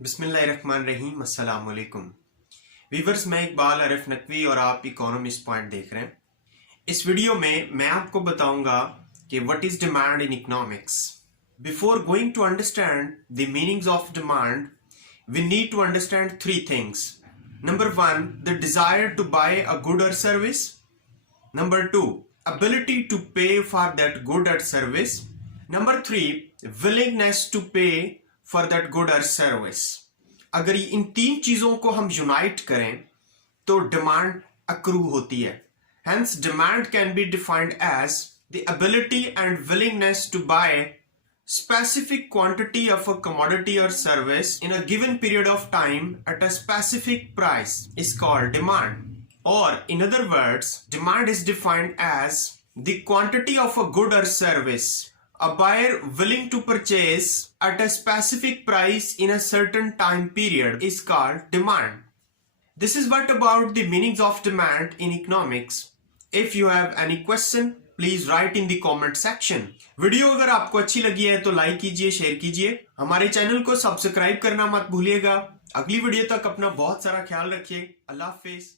बिस्मिल्लाहिर्रहमानिर्रहीम अस्सलाम वालेकुम। वीवर्स, मैं इकबाल आरिफ नकवी और आप इकोनॉमिस्ट पॉइंट देख रहे हैं। इस वीडियो में मैं आपको बताऊंगा कि what is demand in economics. Before going to understand the meanings of demand, we need to understand three things. Number one, the desire to buy a good और service. Number two, ability to pay for that good or service. Number three, willingness to pay for that good or service. अगर इन तीन चीजों को हम unite करें तो demand accrue होती है। Hence, demand can be defined as the ability and willingness to buy specific quantity of a commodity or service in a given period of time at a specific price is called demand. Or, in other words, demand is defined as the quantity of a good or service a buyer willing to purchase at a specific price in a certain time period is called demand. This is what about the meanings of demand in economics. If you have any question, please write in the comment section. Video अगर आपको अच्छी लगी है तो like कीजिए, share कीजिए, हमारे channel को सब्सक्राइब करना मत भूलिएगा। अगली वीडियो तक अपना बहुत सारा ख्याल रखिए। अल्लाह हाफिज।